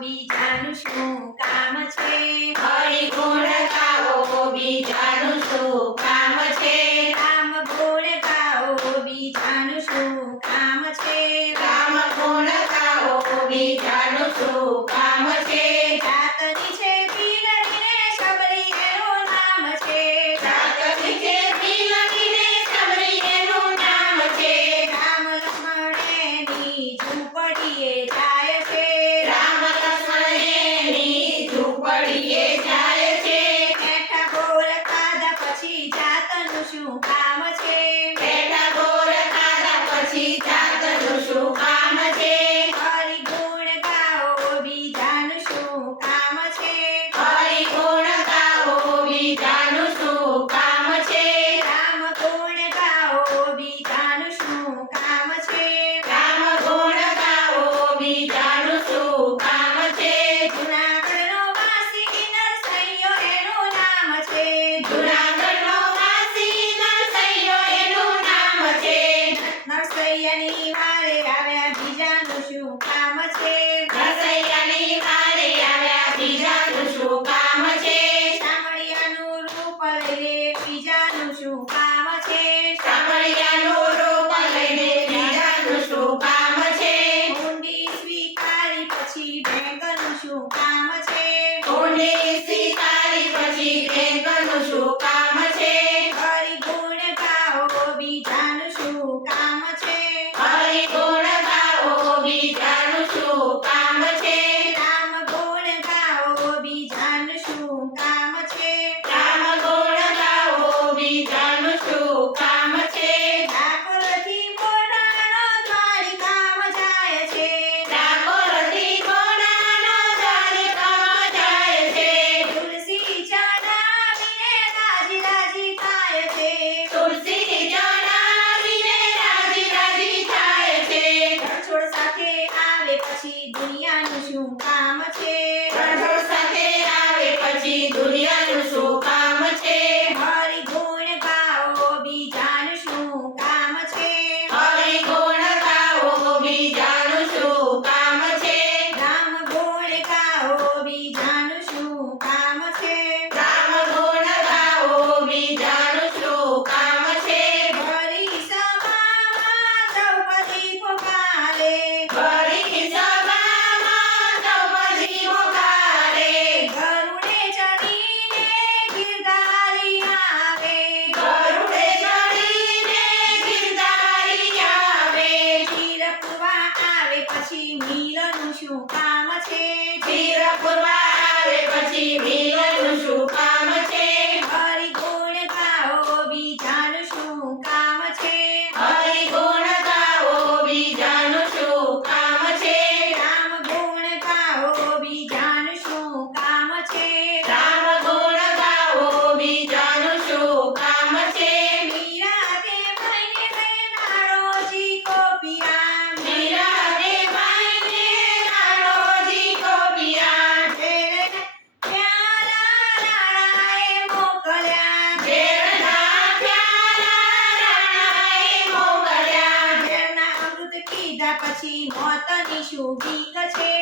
બીજાનું શું કામ છે? હરી ગુણ ગાઓ બીજાનું શું કામ છે? કામ છે? રામ બીજાનું કામ છે? શું કામ છે? કામ છે? રસૈયાની સ્વીકારી પછી બેંકનું શું કામ છે? ઊંડી સ્વીકારી પછી બેંકનું શું કામ છે? પછી દુનિયાનું શું કામ છે? me. 手机的钱